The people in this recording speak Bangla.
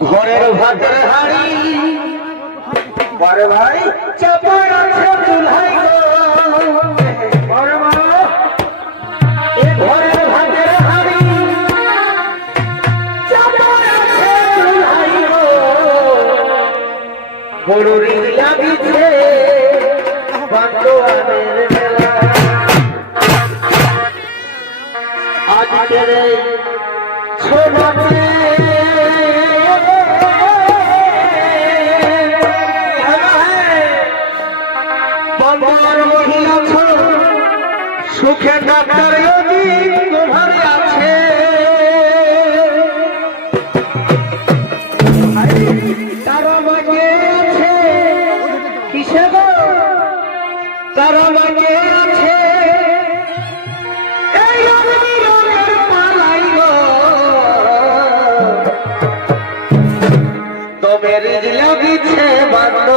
ঘরের ভাতের হাড়ি। পরে ভাই চাপার আছে চুলহাই গো। পরে মা, এ ঘরের গরুরি লাগিছে আজকের এই বন্ধুর মহিলা সুখে ডাক্তার আছে। তারা আছে? তারা আছে? তবে রিজ লাগিছে বান্ধব